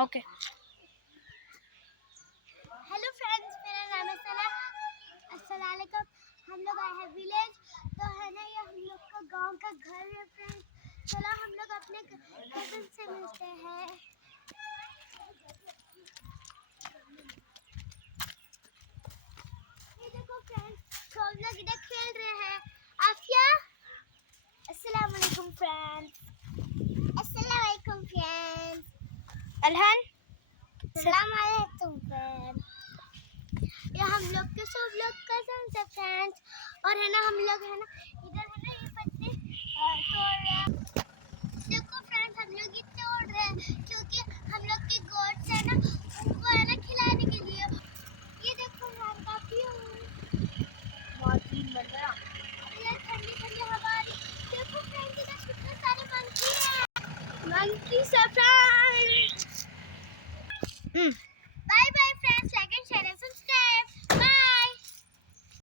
Okay. Hello friends, मेरा नाम है सना। अस्सलाम वालेकुम। हम लोग आए हैं विलेज, तो है ना ये हम लोग का गांव का घर है फ्रेंड्स। चलो हम लोग अपने कजन से मिलते हैं। ये देखो फ्रेंड्स, तो हम लोग इधर खेल रहे हैं। आफिया, अस्सलाम वालेकुम फ्रेंड्स। अस्सलाम वालेकुम फ्रेंड्स। अलहन, अस्सलाम वालेकुम फ्रेंड्स। ये हम लोग के सब लोग कजन से फ्रेंड्स, और है ना हम लोग है ना इधर है ना ये पत्ते तोड़ रहे हैं। देखो फ्रेंड्स, हम लोग ये तोड़ रहे हैं क्योंकि हम लोग के गोट्स है ना उनको है ना खिलाने के लिए। ये देखो यार, काफी ये ठंडी ठंडी हवा आ रही। देखो फ्रेंड्स, इधर कितने सारे मंकी हैं। मंकी से फ्रेंड्स